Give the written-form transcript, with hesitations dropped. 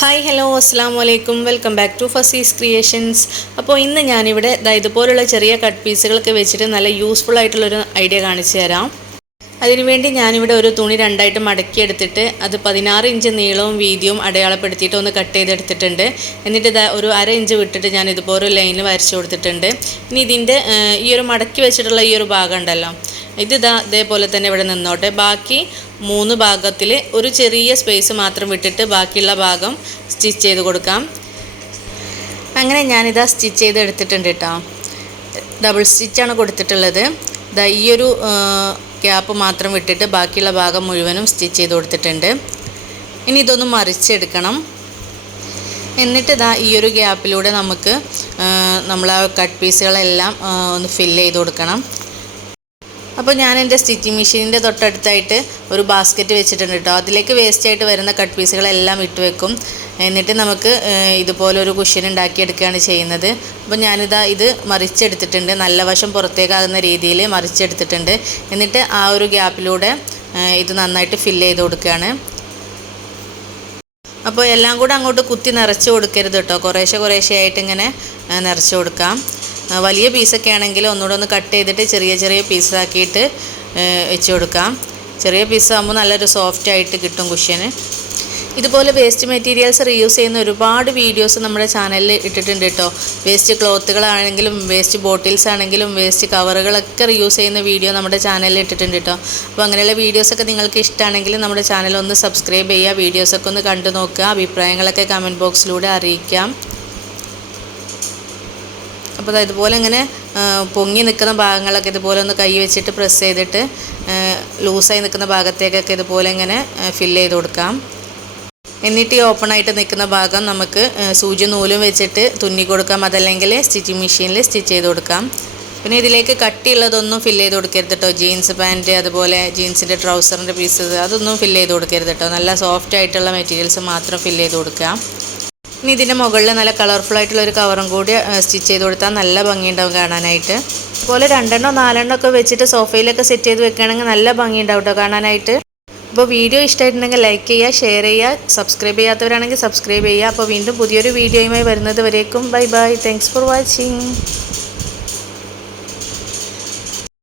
Hi hello അസ്സാം വലൈക്കും welcome back to Fasees creations. അപ്പോൾ ഇന്ന് ഞാനിവിടെ ഇതുപോലുള്ള ചെറിയ കട്ട് പീസുകളൊക്കെ വെച്ചിട്ട് നല്ല യൂസ്ഫുൾ ആയിട്ടുള്ളൊരു ഐഡിയ കാണിച്ചു തരാം. അതിനുവേണ്ടി ഞാനിവിടെ ഒരു തുണി രണ്ടായിട്ട് മടക്കിയെടുത്തിട്ട് അത് 16 ഇഞ്ച് നീളവും വീതിയും അടയാളപ്പെടുത്തിയിട്ട് ഒന്ന് കട്ട് ചെയ്തെടുത്തിട്ടുണ്ട്. എന്നിട്ട് ഒരു 1/2 ഇഞ്ച് വിട്ടിട്ട് ഞാൻ ഇതുപോലെ ഒരു ലൈനിൽ വരച്ചു കൊടുത്തിട്ടുണ്ട്. ഇനി ഇതിൻ്റെ ഈ ഒരു മടക്കി വെച്ചിട്ടുള്ള ഈ ഒരു ഭാഗം ഉണ്ടല്ലോ, ഇതേപോലെ തന്നെ ഇവിടെ നിന്നോട്ടെ. ബാക്കി 3 ഭാഗത്തിൽ ഒരു ചെറിയ സ്പേസ് മാത്രം വിട്ടിട്ട് ബാക്കിയുള്ള ഭാഗം സ്റ്റിച്ച് ചെയ്ത് കൊടുക്കാം. അങ്ങനെ ഞാനിതാ സ്റ്റിച്ച് ചെയ്ത് എടുത്തിട്ടുണ്ട് കേട്ടോ. ഡബിൾ സ്റ്റിച്ചാണ് കൊടുത്തിട്ടുള്ളത്. ഈ ഒരു ഗ്യാപ്പ് മാത്രം വിട്ടിട്ട് ബാക്കിയുള്ള ഭാഗം മുഴുവനും സ്റ്റിച്ച് ചെയ്ത് കൊടുത്തിട്ടുണ്ട്. ഇനി ഇതൊന്ന് മറിച്ചെടുക്കണം. എന്നിട്ട് ഈ ഒരു ഗ്യാപ്പിലൂടെ നമുക്ക് നമ്മൾ ആ കട്ട് പീസുകളെല്ലാം ഒന്ന് ഫില്ല് ചെയ്ത് കൊടുക്കണം. അപ്പോൾ ഞാൻ എൻ്റെ സ്റ്റിച്ചിങ് മെഷീനിൻ്റെ തൊട്ടടുത്തായിട്ട് ഒരു ബാസ്ക്കറ്റ് വെച്ചിട്ടുണ്ട് കേട്ടോ. അതിലേക്ക് വേസ്റ്റായിട്ട് വരുന്ന കട്ട് പീസുകളെല്ലാം ഇട്ട് വെക്കും. എന്നിട്ട് നമുക്ക് ഇതുപോലൊരു കുഷ്യൻ ഉണ്ടാക്കിയെടുക്കുകയാണ് ചെയ്യുന്നത്. അപ്പോൾ ഇത് മറിച്ചെടുത്തിട്ടുണ്ട്. നല്ല വശം പുറത്തേക്കാകുന്ന രീതിയിൽ മറിച്ചെടുത്തിട്ടുണ്ട്. എന്നിട്ട് ആ ഒരു ഗ്യാപ്പിലൂടെ ഇത് നന്നായിട്ട് ഫില്ല് ചെയ്ത് കൊടുക്കുകയാണ്. അപ്പോൾ എല്ലാം കൂടെ അങ്ങോട്ട് കുത്തി നിറച്ച് കൊടുക്കരുത് കേട്ടോ. കുറേശ്ശെ ആയിട്ട് ഇങ്ങനെ നിറച്ച് കൊടുക്കാം. വലിയ പീസൊക്കെ ആണെങ്കിൽ ഒന്നുകൂടെ ഒന്ന് കട്ട് ചെയ്തിട്ട് ചെറിയ പീസാക്കിയിട്ട് വെച്ച് കൊടുക്കാം. ചെറിയ പീസാകുമ്പോൾ നല്ലൊരു സോഫ്റ്റ് ആയിട്ട് കിട്ടും കുഷ്യന്. ഇതുപോലെ വേസ്റ്റ് മെറ്റീരിയൽസ് റീയൂസ് ചെയ്യുന്ന ഒരുപാട് വീഡിയോസ് നമ്മുടെ ചാനലിൽ ഇട്ടിട്ടുണ്ട് കേട്ടോ. വേസ്റ്റ് ക്ലോത്തുകളാണെങ്കിലും വേസ്റ്റ് ബോട്ടിൽസ് ആണെങ്കിലും വേസ്റ്റ് കവറുകളൊക്കെ റീയൂസ് ചെയ്യുന്ന വീഡിയോ നമ്മുടെ ചാനലിൽ ഇട്ടിട്ടുണ്ട് കേട്ടോ. അപ്പോൾ അങ്ങനെയുള്ള വീഡിയോസൊക്കെ നിങ്ങൾക്ക് ഇഷ്ടമാണെങ്കിൽ നമ്മുടെ ചാനൽ ഒന്ന് സബ്സ്ക്രൈബ് ചെയ്യുക. വീഡിയോസൊക്കെ ഒന്ന് കണ്ടു നോക്കുക. അഭിപ്രായങ്ങളൊക്കെ കമൻറ്റ് ബോക്സിലൂടെ അറിയിക്കാം. അപ്പോൾ ഇതുപോലെ ഇങ്ങനെ പൊങ്ങി നിൽക്കുന്ന ഭാഗങ്ങളൊക്കെ ഇതുപോലെ ഒന്ന് കൈ വെച്ചിട്ട് പ്രസ് ചെയ്തിട്ട് ലൂസായി നിൽക്കുന്ന ഭാഗത്തേക്കൊക്കെ ഇതുപോലെ ഇങ്ങനെ ഫില്ല് ചെയ്ത് കൊടുക്കാം. എന്നിട്ട് ഈ ഓപ്പണായിട്ട് നിൽക്കുന്ന ഭാഗം നമുക്ക് സൂചി നൂലും വെച്ചിട്ട് തുന്നി കൊടുക്കാം. അതല്ലെങ്കിൽ സ്റ്റിച്ചിങ് മെഷീനിൽ സ്റ്റിച്ച് ചെയ്ത് കൊടുക്കാം. പിന്നെ ഇതിലേക്ക് കട്ടിയുള്ളതൊന്നും ഫില്ല് ചെയ്ത് കൊടുക്കരുത് കേട്ടോ. ജീൻസ് പാൻറ്റ്, അതുപോലെ ജീൻസിൻ്റെ ട്രൗസറിൻ്റെ പീസസ് അതൊന്നും ഫില്ല് ചെയ്ത് കൊടുക്കരുത് കേട്ടോ. നല്ല സോഫ്റ്റ് ആയിട്ടുള്ള മെറ്റീരിയൽസ് മാത്രം ഫില്ല് ചെയ്ത് കൊടുക്കാം. ഇനി ഇതിൻ്റെ മുകളിൽ നല്ല കളർഫുള്ളായിട്ടുള്ളൊരു കവറും കൂടി സ്റ്റിച്ച് ചെയ്ത് കൊടുത്താൽ നല്ല ഭംഗിയുണ്ടാവും കാണാനായിട്ട്. അതുപോലെ 2 4 ഒക്കെ വെച്ചിട്ട് സോഫയിലൊക്കെ സെറ്റ് ചെയ്ത് വെക്കുകയാണെങ്കിൽ നല്ല ഭംഗിയുണ്ടാവും കേട്ടോ കാണാനായിട്ട്. അപ്പോൾ വീഡിയോ ഇഷ്ടമായിട്ടുണ്ടെങ്കിൽ ലൈക്ക് ചെയ്യുക, ഷെയർ ചെയ്യുക. സബ്സ്ക്രൈബ് ചെയ്യാത്തവരാണെങ്കിൽ സബ്സ്ക്രൈബ് ചെയ്യുക. അപ്പോൾ വീണ്ടും പുതിയൊരു വീഡിയോയുമായി വരുന്നത് വരേക്കും bye bye. Thanks for watching.